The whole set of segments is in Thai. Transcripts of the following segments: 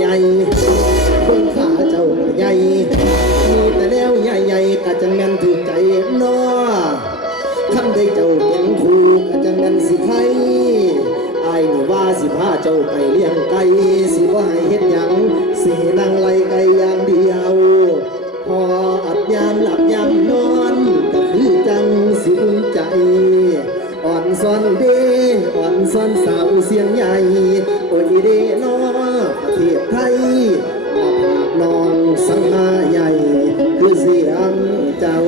ใหญ่เบิ่งขาเจ้าก็ใหญ่มีแต่แล้วใหญ่ๆก็จังแม่นถูกใจน้อคันได้เจ้าเป็นครูก็จังแม่นสิไทยอายนี่ว่าสิพาเจ้าไปเลี้ยงไก่สิว่าให้เฮ็ดหยังสินั่งไล่ไก่อย่างเดียวพออัดยามหลับยามนอนก็คือจังสิอุ่นใจอ่อนซ้อนเดอ่อนซ้อนสาวเสียงใหญ่โอ้ยเดนอประเทศไทยมาผากน้องสังมาใหญ่คือเสียงเจ้า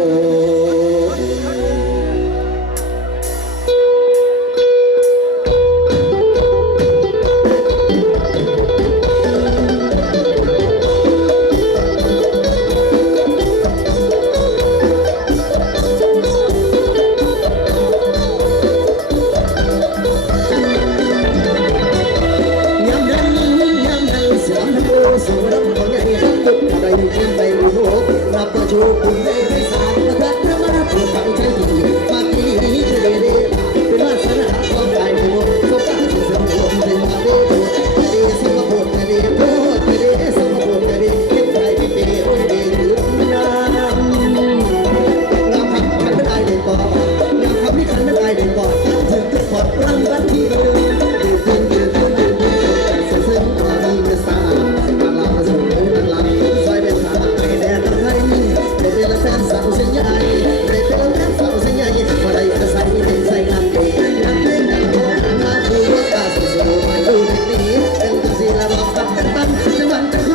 สู่รำของใหญ่ฮักตุกอะไรขึ้นไปอุโมงค์รับประชูคุณได้ให้สารประทัดพระมหาผู้ฟังใจดีมาที่นี้จะเดเดเป็นวาสนาของกายผู้สมการสุขสมบูรณ์เป็นมาเดโดเดสิงคโปร์เดโดเดสิงคโปร์เดเก็บใจพี่เปย์โอ้ยเดยืดน้ำงามคำขันไม่ได้เด็กก่อนงามคำนี้ขันไม่ได้เด็กก่อนถึงจะขอดรางวัลที่ซึ่งความมีสาแฟนสาวเสียงใหญ่เป็นแฟนสาวเสียงใหญ่พอได้อาศัยเป็นใส่งานเด็กงานเด็กงานโตงานมาคือว่าตาสูงมาดูในนี้เป็นสีละบอกกับกันตั้งจะมันจะ